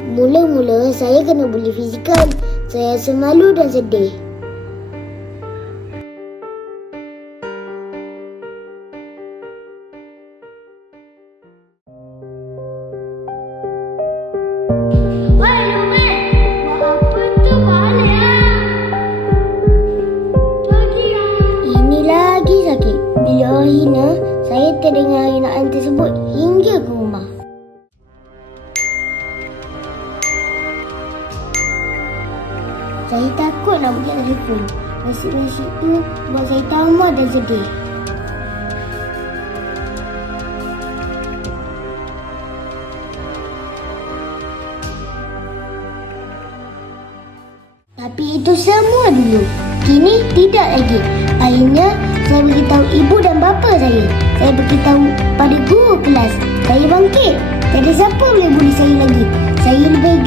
Mula-mula saya kena bully fizikal. Saya rasa malu dan sedih. Ini lagi sakit. Bila orang hina, saya terdengar hinaan Saya takut nak pergi telefon. Nasib-nasib tu buat saya tamat dan sedih. Tapi itu semua dulu. Kini tidak lagi. Akhirnya saya beritahu ibu dan bapa saya. Saya beritahu pada guru kelas. Saya bangkit. Tiada siapa boleh bully saya lagi. Saya lebih.